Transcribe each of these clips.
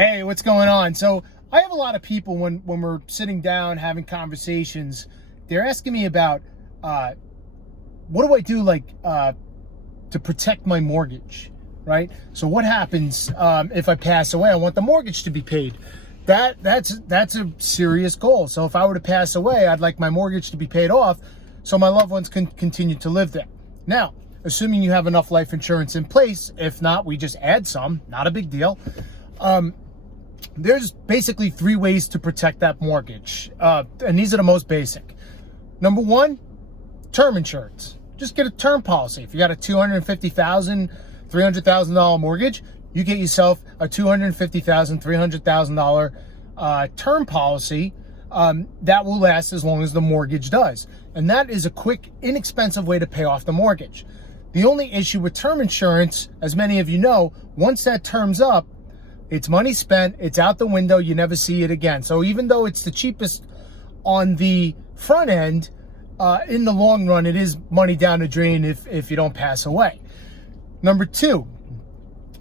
Hey, what's going on? So I have a lot of people when we're sitting down having conversations, they're asking me about what do I do to protect my mortgage, right? So what happens if I pass away? I want the mortgage to be paid. That's a serious goal. So if I were to pass away, I'd like my mortgage to be paid off so my loved ones can continue to live there. Now, assuming you have enough life insurance in place, if not, we just add some, not a big deal. There's basically three ways to protect that mortgage. And these are the most basic. Number one, term insurance. Just get a term policy. If you got a $250,000, $300,000 mortgage, you get yourself a $250,000, $300,000 term policy that will last as long as the mortgage does. And that is a quick, inexpensive way to pay off the mortgage. The only issue with term insurance, as many of you know, once that term's up, it's money spent, it's out the window, you never see it again. So even though it's the cheapest on the front end, in the long run, it is money down the drain if you don't pass away. Number two,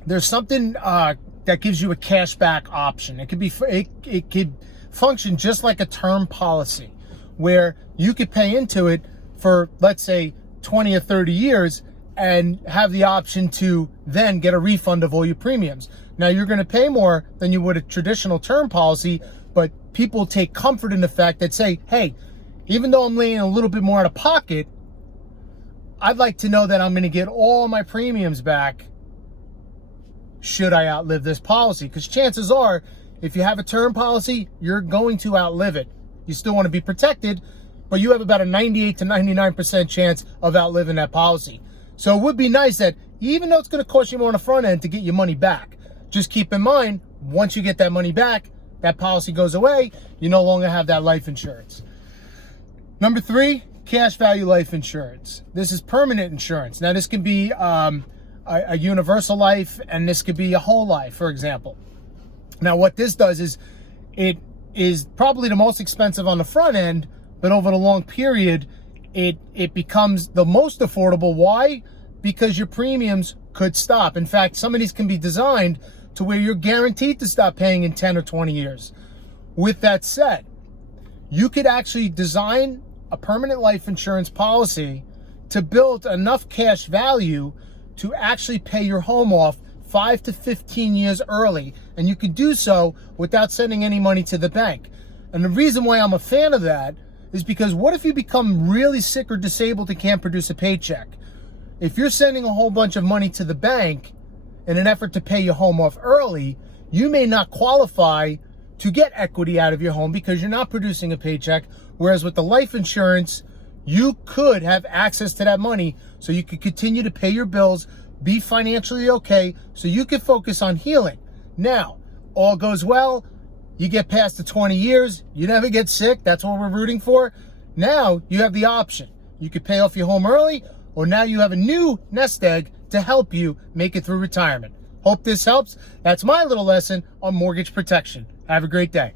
there's something that gives you a cashback option. It could function just like a term policy, where you could pay into it for, let's say, 20 or 30 years and have the option to then get a refund of all your premiums. Now, you're going to pay more than you would a traditional term policy, but people take comfort in the fact that say, hey, even though I'm laying a little bit more out of pocket, I'd like to know that I'm going to get all my premiums back should I outlive this policy. Because chances are, if you have a term policy, you're going to outlive it. You still want to be protected, but you have about a 98 to 99% chance of outliving that policy. So it would be nice that even though it's going to cost you more on the front end to get your money back, just keep in mind, once you get that money back, that policy goes away, you no longer have that life insurance. Number three, cash value life insurance. This is permanent insurance. Now, this can be a universal life, and this could be a whole life, for example. Now, what this does is it is probably the most expensive on the front end, but over the long period, it becomes the most affordable. Why? Because your premiums could stop. In fact, some of these can be designed to where you're guaranteed to stop paying in 10 or 20 years. With that said, you could actually design a permanent life insurance policy to build enough cash value to actually pay your home off 5 to 15 years early. And you could do so without sending any money to the bank. And the reason why I'm a fan of that is because what if you become really sick or disabled and can't produce a paycheck? If you're sending a whole bunch of money to the bank in an effort to pay your home off early, you may not qualify to get equity out of your home because you're not producing a paycheck. Whereas with the life insurance, you could have access to that money so you could continue to pay your bills, be financially okay, so you can focus on healing. Now, all goes well, you get past the 20 years, you never get sick, that's what we're rooting for. Now, you have the option. You could pay off your home early, or now you have a new nest egg to help you make it through retirement. Hope this helps. That's my little lesson on mortgage protection. Have a great day.